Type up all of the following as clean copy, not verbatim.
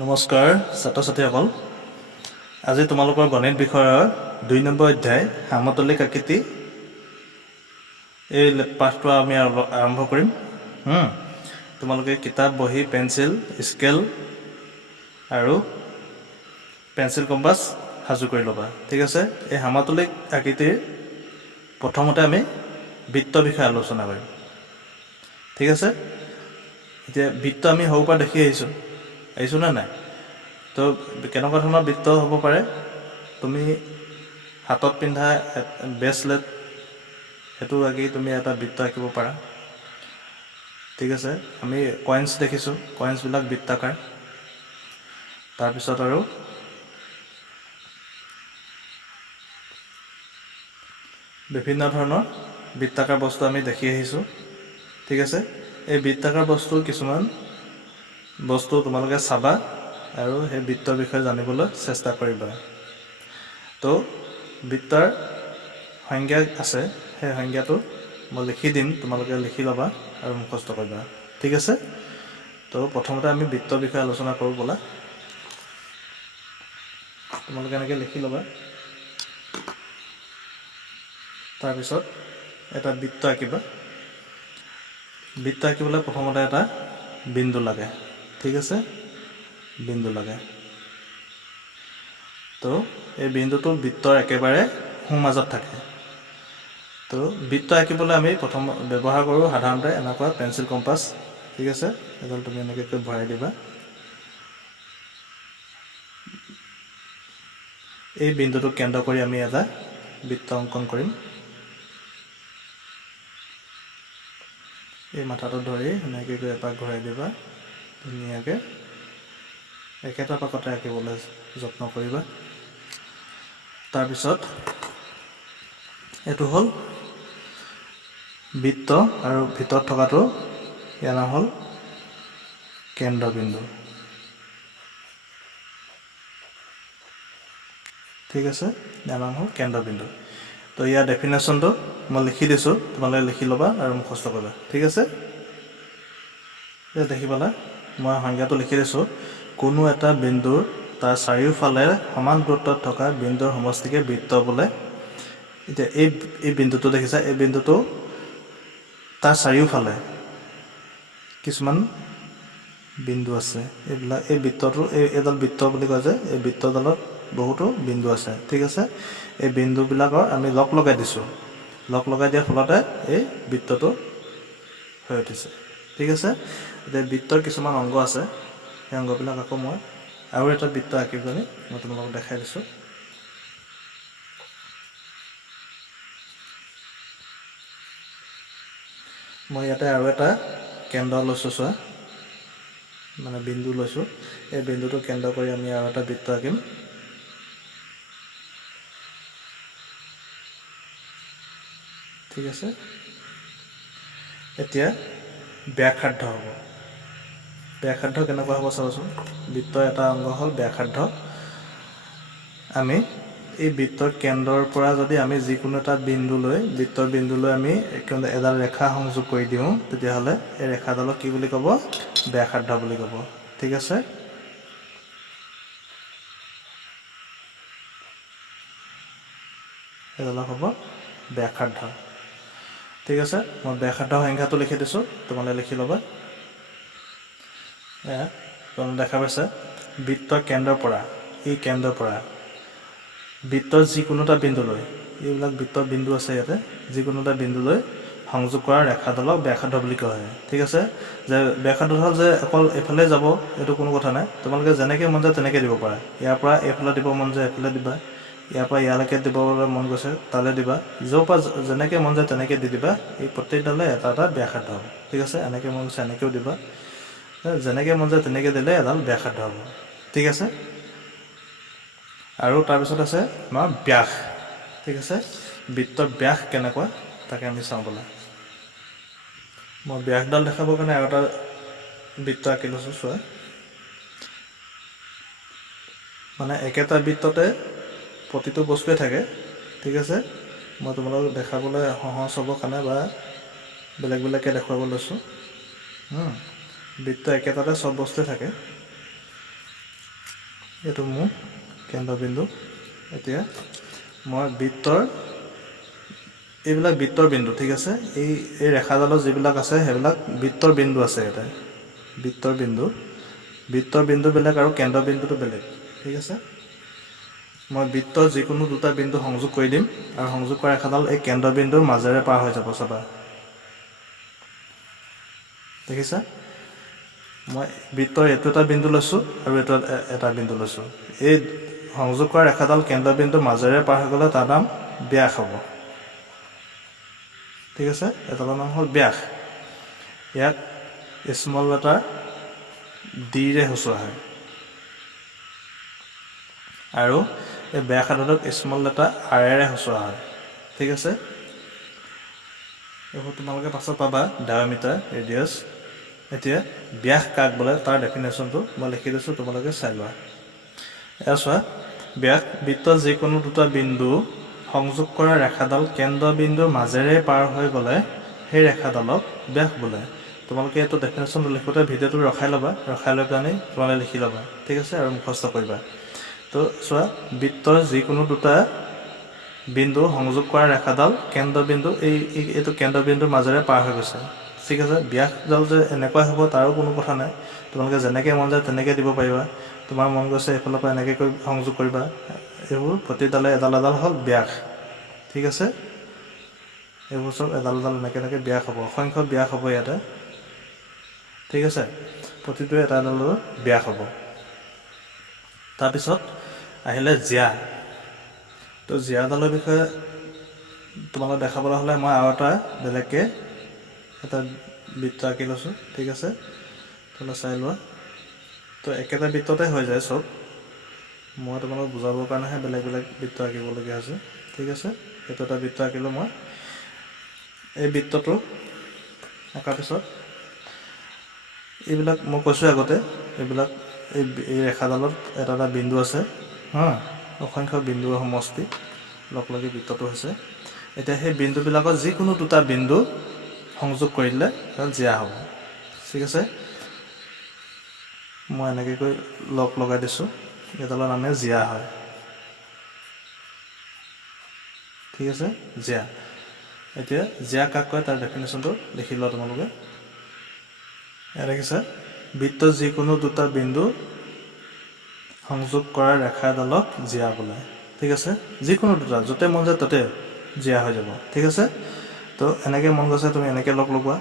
নমস্কাৰ ছাত্ৰ ছাত্ৰীসকল। আজি তোমালোকৰ গণিত বিষয়ৰ ২ নম্বৰ অধ্যায় সমতলিক আকৃতি এই পাঠটো আমি আৰম্ভ কৰিম। তোমালোকে কিতাপ, বহি, পেন্সিল, স্কেল আৰু পেন্সিল কম্পাছ সাজু কৰি ল'বা। ঠিক আছে। এই সমতলিক আকৃতিৰ প্ৰথমতে আমি বৃত্ত বিষয়ে আলোচনা কৰিম। ঠিক আছে। এতিয়া বৃত্ত আমি সৰুৰ পৰা দেখি আহিছোঁ নে নাই? তো কেনেকুৱা ধৰণৰ বৃত্ত হ'ব পাৰে? তুমি হাতত পিন্ধা ব্ৰেচলেট সেইটো আঁকি তুমি এটা বৃত্ত আঁকিব পাৰা। ঠিক আছে। আমি কইন্স দেখিছোঁ, কইন্সবিলাক বৃত্তাকাৰ। তাৰপিছত আৰু বিভিন্ন ধৰণৰ বৃত্তাকাৰ বস্তু আমি দেখি আহিছোঁ। ঠিক আছে। এই বৃত্তাকাৰ বস্তু কিছুমান বস্তু তোমালোকে চাবা আৰু সেই বৃত্তৰ বিষয়ে জানিবলৈ চেষ্টা কৰিবা। তো বৃত্তৰ সংজ্ঞা আছে, সেই সংজ্ঞাটো মই লিখি দিম, তোমালোকে লিখি ল'বা আৰু মুখস্থ কৰিবা। ঠিক আছে। তো প্ৰথমতে আমি বৃত্তৰ বিষয়ে আলোচনা কৰোঁ ব'লা। তোমালোকে এনেকৈ লিখি ল'বা। তাৰপিছত এটা বৃত্ত আঁকিবা। বৃত্ত আঁকিবলৈ প্ৰথমতে এটা বিন্দু লাগে। ঠিক আছে। বিন্দু লাগে। তো এই বিন্দুটো বৃত্তৰ একেবাৰে সোঁমাজত থাকে। তো বৃত্ত আঁকিবলৈ আমি প্ৰথম ব্যৱহাৰ কৰোঁ সাধাৰণতে এনেকুৱা পেন্সিল কম্পাছ। ঠিক আছে। এডাল তুমি এনেকৈ ভৰাই দিবা। এই বিন্দুটোক কেন্দ্ৰ কৰি আমি এটা বৃত্ত অংকন কৰিম। এই মাথাটো ধৰি এনেকৈ এপাক ঘূৰাই দিবা ধুনীয়াকৈ। একেটা পাকতে আঁকিবলৈ যত্ন কৰিবা। তাৰপিছত এইটো হ'ল বৃত্ত আৰু ভিতৰত থকাটো ইয়াৰ নাম হ'ল কেন্দ্ৰবিন্দু। ঠিক আছে। ইয়াৰ নাম হ'ল কেন্দ্ৰবিন্দু। তো ইয়াৰ ডেফিনেশ্যনটো মই লিখি দিছোঁ, তোমালোকে লিখি ল'বা আৰু মুখস্থ কৰিবা। ঠিক আছে। দেখি পালা মই সংজ্ঞাটো লিখি দিছোঁ। কোনো এটা বিন্দুৰ তাৰ চাৰিওফালে সমান দূৰত্বত থকা বিন্দুৰ সমষ্টিকে বৃত্ত বোলে। এতিয়া এই বিন্দুটো দেখিছা, এই বিন্দুটো তাৰ চাৰিওফালে কিছুমান বিন্দু আছে। এই বৃত্তটো এইডাল বৃত্ত বুলি কয় যে, এই বৃত্তডালত বহুতো বিন্দু আছে। ঠিক আছে। এই বিন্দুবিলাকৰ আমি লগ লগাই দিছোঁ। লগ লগাই দিয়াৰ ফলতে এই বৃত্তটো হৈ উঠিছে। ঠিক আছে। এতিয়া বৃত্তৰ কিছুমান অংগ আছে, সেই অংগবিলাক আকৌ মই আৰু এটা বৃত্ত আঁকি পেলাই মই তোমালোকক দেখাই দিছোঁ। মই ইয়াতে আৰু এটা কেন্দ্ৰ লৈছোঁ, চোৱা, মানে বিন্দু লৈছোঁ। এই বিন্দুটো কেন্দ্ৰ কৰি আমি আৰু এটা বৃত্ত আঁকিম। ঠিক আছে। এতিয়া ব্যাসাৰ্ধ হ'ব। ব্যাসাৰ্ধ কেনেকুৱা হ'ব চাবচোন। বৃত্তৰ এটা অংগ হ'ল ব্যাসাৰ্ধ। আমি এই বৃত্তৰ কেন্দ্ৰৰ পৰা যদি আমি যিকোনো এটা বৃত্তৰ বিন্দুলৈ আমি এডাল ৰেখা সংযোগ কৰি দিওঁ, তেতিয়াহ'লে এই ৰেখাডালক কি বুলি ক'ব? ব্যাসাৰ্ধ বুলি ক'ব। ঠিক আছে। এডালক হ'ব ব্যাসাৰ্ধ। ঠিক আছে। মই ব্যাসাৰ্ধ সংখ্যাটো লিখি দিছোঁ, তোমালোকে লিখি ল'বা। দেখা পাইছে বৃত্তৰ কেন্দ্ৰৰ পৰা বৃত্তৰ যিকোনো এটা বিন্দুলৈ, এইবিলাক বৃত্তৰ বিন্দু আছে ইয়াতে, যিকোনো এটা বিন্দুলৈ সংযোগ কৰা ৰেখাডালক ব্যাসাৰ্ধ বুলি কোৱা হয়। ঠিক আছে। যে ব্যাসাৰ্ধডাল যে অকল এইফালে যাব এইটো কোনো কথা নাই। তোমালোকে যেনেকৈ মন যায় তেনেকৈ দিব পাৰা। ইয়াৰ পৰা এইফালে দিব মন যায় এইফালে দিবা, ইয়াৰ পৰা ইয়ালৈকে দিবলৈ মন গৈছে তালৈ দিবা। য'ৰ পৰা যেনেকৈ মন যায় তেনেকৈ দি দিবা। এই প্ৰত্যেকডালে এটা এটা ব্যাসাৰ্ধ হ'ব। ঠিক আছে। এনেকৈ মন গৈছে এনেকৈও দিবা। যেনেকৈ মন যায় তেনেকৈ দিলে এডাল ব্যাসাৰ্ধ হ'ব। ঠিক আছে। আৰু তাৰপিছত আছে আমাৰ ব্যাস। ঠিক আছে। বৃত্তৰ ব্যাস কেনেকুৱা তাকে আমি চাওঁ ব'লা। মই ব্যাসডাল দেখাবৰ কাৰণে আৰু এটা বৃত্ত আঁকি লৈছোঁ, চোৱা। মানে একেটা বৃত্ততে প্ৰতিটো বস্তুৱে থাকে। ঠিক আছে। মই তোমালোকক দেখাবলৈ সহজ হ'বৰ কাৰণে বা বেলেগ বেলেগকৈ দেখুৱাব লৈছোঁ। বৃত্ত একেটাতে চব বস্তুৱে থাকে। এইটো মোৰ কেন্দ্ৰবিন্দু। এতিয়া মই বৃত্তৰ এইবিলাক বৃত্তৰ বিন্দু, ঠিক আছে। এই ৰেখাডালত যিবিলাক আছে সেইবিলাক বৃত্তৰ বিন্দু আছে। ইয়াতে বৃত্তৰ বিন্দু বেলেগ আৰু কেন্দ্ৰবিন্দুটো বেলেগ, ঠিক আছে। মই বৃত্তৰ যিকোনো দুটা বিন্দু সংযোগ কৰি দিম আৰু সংযোগ কৰা ৰেখাডাল এই কেন্দ্ৰবিন্দুৰ মাজেৰে পাৰ হৈ যাব। চাবা, দেখিছা? মই বৃত্তৰ এইটো এটা বিন্দু লৈছোঁ আৰু এইটো এটা বিন্দু লৈছোঁ। এই সংযোগ কৰা ৰেখাডাল কেন্দ্ৰবিন্দুৰ মাজেৰে পাৰ হৈ গ'লে তাৰ নাম ব্যাস হ'ব, ঠিক আছে। এডালৰ নাম হ'ল ব্যাস। ইয়াক স্মল লেটাৰ ডিৰে সূচোৱা হয় আৰু এই ব্যাসাৰ্ধক স্মল লেটাৰ আৰেৰে সূচোৱা হয়, ঠিক আছে। এইবোৰ তোমালোকে পাছত পাবা, ডায়মিটাৰ, ৰেডিয়াছ। এতিয়া ব্যাস কাক বোলে তাৰ ডেফিনেশ্যনটো মই লিখি দিছোঁ, তোমালোকে চাই লোৱা। এয়া চোৱা, ব্যাস বৃত্তৰ যিকোনো দুটা বিন্দু সংযোগ কৰা ৰেখাডাল কেন্দ্ৰবিন্দুৰ মাজেৰে পাৰ হৈ গ'লে সেই ৰেখাডালক ব্যাস বোলে। তোমালোকে এইটো ডেফিনেশ্যনটো লিখোঁতে ভিডিঅ'টো ৰখাই ল'বা, ৰখাই লৈ পেলাই তোমালোকে লিখি ল'বা, ঠিক আছে, আৰু মুখস্থ কৰিবা। তো চোৱা, বৃত্তৰ যিকোনো দুটা বিন্দু সংযোগ কৰা ৰেখাডাল কেন্দ্ৰবিন্দু এইটো কেন্দ্ৰবিন্দুৰ মাজেৰে পাৰ হৈ গৈছে, ঠিক আছে। ব্যাসডাল যে এনেকুৱা হ'ব তাৰো কোনো কথা নাই। তোমালোকে যেনেকৈ মন যায় তেনেকৈ দিব পাৰিবা। তোমাৰ মন গৈছে এইফালৰ পৰা এনেকৈ কৰি সংযোগ কৰিবা। এইবোৰ প্ৰতিডালে এডাল এডাল হ'ল ব্যাস, ঠিক আছে। এইবোৰ চব এডাল এডাল এনেকৈ ব্যাস হ'ব, অসংখ্য ব্যাস হ'ব ইয়াতে, ঠিক আছে। প্ৰতিটোৱে এটা এডালৰ ব্যাস হ'ব। তাৰপিছত আহিলে জিয়া। তো জিয়াডালৰ বিষয়ে তোমালোক দেখাবলৈ হ'লে মই আৰু এটা বেলেগকৈ এটা বৃত্ত আঁকি লৈছোঁ, ঠিক আছে। তোলা চাই লোৱা। তো একেটা বৃত্ততে হৈ যায় চব। মই তোমালোক বুজাবৰ কাৰণেহে বেলেগ বেলেগ বৃত্ত আঁকিবলগীয়া হৈছে, ঠিক আছে। এইটো এটা বৃত্ত আঁকিলোঁ মই। এই বৃত্তটো আঁকাৰ পিছত এইবিলাক মই কৈছোঁ আগতে, এইবিলাক এই ৰেখাডালত এটা এটা বিন্দু আছে, অসংখ্য বিন্দুৰ সমষ্টি লগ লাগি বৃত্তটো হৈছে। এতিয়া সেই বিন্দুবিলাকৰ যিকোনো দুটা বিন্দু সংযোগ কৰি দিলে তাত জিয়া হ'ব, ঠিক আছে। মই এনেকৈ কৰি লগ লগাই দিছোঁ, এইডালৰ নামে জিয়া হয়, ঠিক আছে, জিয়া। এতিয়া জিয়া কাক কয় তাৰ ডেফিনেশ্যনটো লিখি লোৱা তোমালোকে। এয়া দেখিছা, বৃত্তৰ যিকোনো দুটা বিন্দু সংযোগ কৰা ৰেখাডালক জিয়া বোলে, ঠিক আছে। যিকোনো দুটা, য'তে মন যায় ত'তে জিয়া হৈ যাব, ঠিক আছে। তো এনেকৈ মন গৈছে তুমি এনেকৈ লগ লগোৱা,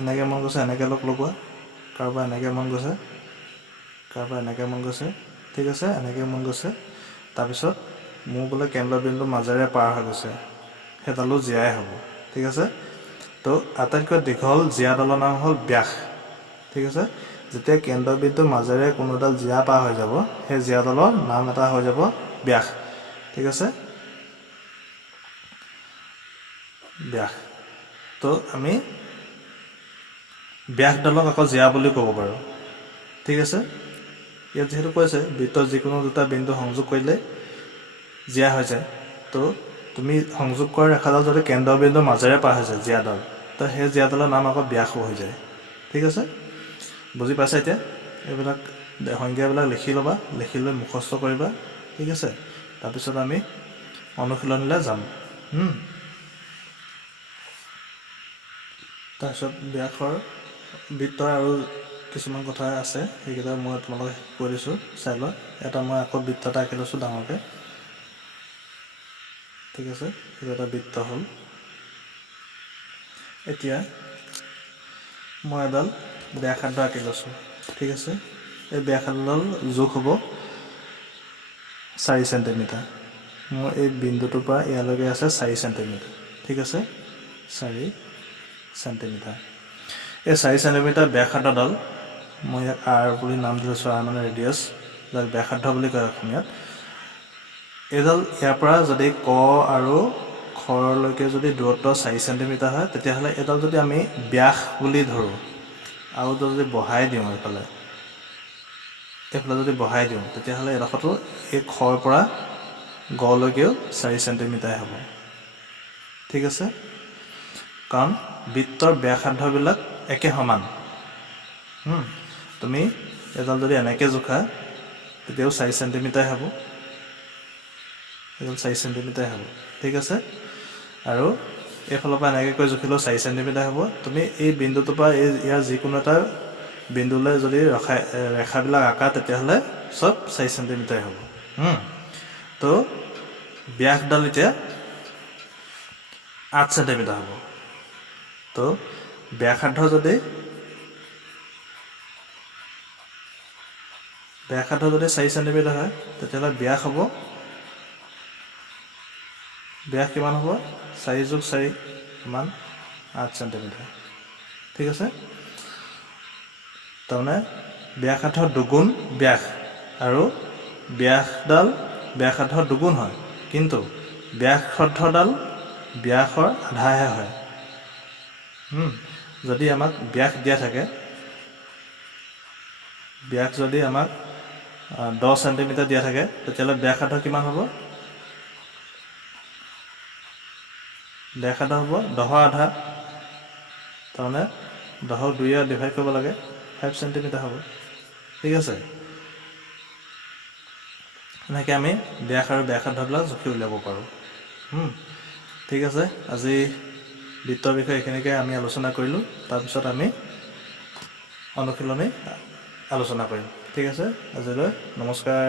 এনেকৈ মন গৈছে এনেকৈ লগ লগোৱা, কাৰোবাৰ এনেকৈ মন গৈছে, কাৰোবাৰ এনেকৈ মন গৈছে, ঠিক আছে, এনেকৈ মন গৈছে। তাৰপিছত মোৰ বোলে কেন্দ্ৰবিন্দুৰ মাজেৰে পাৰ হৈ গৈছে, সেইডালো জিয়াই হ'ব, ঠিক আছে। তো আটাইতকৈ দীঘল জিয়াডালৰ নাম হ'ল ব্যাস, ঠিক আছে। যেতিয়া কেন্দ্ৰবিন্দুৰ মাজেৰে কোনো এডাল জিয়া পাৰ হৈ যাব, সেই জিয়াডালৰ নাম এটা হৈ যাব ব্যাস, ঠিক আছে, ব্যাস। তো আমি ব্যাসডালক আকৌ জিয়া বুলি ক'ব পাৰোঁ, ঠিক আছে। ইয়াত যিহেতু কৈছে বৃত্তৰ যিকোনো দুটা বিন্দু সংযোগ কৰিলে জিয়া হৈ যায়, তো তুমি সংযোগ কৰা ৰেখাডাল যদি কেন্দ্ৰবিন্দুৰ মাজেৰে পাৰ হৈ যায় জিয়াডাল, তো সেই জিয়াডালৰ নাম আকৌ ব্যাসো হৈ যায়, ঠিক আছে। বুজি পাইছা? এতিয়া এইবিলাক সংজ্ঞাবিলাক লিখি ল'বা, লিখি লৈ মুখস্থ কৰিবা, ঠিক আছে। তাৰপিছত আমি অনুশীলনীলৈ যাম। তাৰপিছত ব্যাসৰ বৃত্তৰ আৰু কিছুমান কথা আছে, সেইকেইটা মই তোমালোকে কৈ দিছোঁ, চাই লোৱা। এটা মই আকৌ বৃত্ত এটা আঁকি লৈছোঁ ডাঙৰকৈ, ঠিক আছে। এইটো এটা বৃত্ত হ'ল। এতিয়া মই এডাল ব্যাসাৰ্ধ আঁকি লৈছোঁ, ঠিক আছে। এই ব্যাসাৰ্ধডাল জোখ হ'ব 4 চেণ্টিমিটাৰ। মোৰ এই বিন্দুটোৰ পৰা ইয়ালৈকে আছে 4 চেণ্টিমিটাৰ, ঠিক আছে, 4 চেণ্টিমিটাৰ। এই 4 চেণ্টিমিটাৰ ব্যাসাৰ্ধডাল মই ইয়াক আৰ বুলি নাম দি লৈছোঁ, আৰ মানে ৰেডিয়াছ, যাক ব্যাসাৰ্ধ বুলি কয় অসমীয়াত। এইডাল ইয়াৰ পৰা যদি ক আৰু খলৈকে যদি দূৰত্ব 4 চেণ্টিমিটাৰ হয়, তেতিয়াহ'লে এইডাল যদি আমি ব্যাস বুলি ধৰোঁ আৰু যদি বঢ়াই দিওঁ এইফালে যদি বঢ়াই দিওঁ, তেতিয়াহ'লে এডোখৰটো এই খৰ পৰা গলৈকেও 4 চেণ্টিমিটাৰ হ'ব, ঠিক আছে। কাৰণ বৃত্তৰ ব্যাসাৰ্ধবিলাক একে সমান। তুমি এডাল যদি এনেকৈ জোখা, তেতিয়াও 4 সেণ্টিমিটাৰ হ'ব, এডাল 4 সেণ্টিমিটাৰ হ'ব। ঠিক আছে, আৰু এইফালৰ পৰা এনেকৈ কৰি জুখিলেও 4 সেণ্টিমিটাৰ হ'ব। তুমি এই বিন্দুটোৰ পৰা ইয়াৰ যিকোনো এটা বিন্দুলৈ যদি ৰেখাবিলাক আঁকা তেতিয়াহ'লে চব 4 সেণ্টিমিটাৰ হ'ব। তো ব্যাসডাল এতিয়া 8 সেণ্টিমিটাৰ হ'ব। তো ব্যাসাৰ্ধ যদি 4 সেণ্টিমিটাৰ হয় তেতিয়াহ'লে ব্যাস হ'ব, ব্যাস কিমান হ'ব? 4 + 4 = 8 সেণ্টিমিটাৰ। ঠিক আছে, তাৰমানে ব্যাসাৰ্ধৰ দুগুণ ব্যাস, আৰু ব্যাসাৰ্ধৰ দুগুণ হয়, কিন্তু ব্যাসাৰ্ধডাল ব্যাসৰ আধাহে হয়। যদি আমাক ব্যাস দিয়া থাকে, ব্যাস যদি আমাক 10 সেণ্টিমিটাৰ দিয়া থাকে তেতিয়াহ'লে ব্যাসাৰ্ধ কিমান হ'ব? ব্যাসাৰ্ধ হ'ব 10ৰ আধা, তাৰমানে 10ক 2ৰে ডিভাইড কৰিব লাগে, 5 সেণ্টিমিটাৰ হ'ব। ঠিক আছে, এনেকৈ আমি ব্যাস আৰু ব্যাসাৰ্ধবিলাক জুখি উলিয়াব পাৰোঁ। ঠিক আছে, আজি বৃত্তৰ বিষয়ে এইখিনিকে আমি আলোচনা কৰিলোঁ। তাৰপিছত আমি অনুশীলনী আলোচনা কৰিম। ঠিক আছে, আজিলৈ নমস্কাৰ।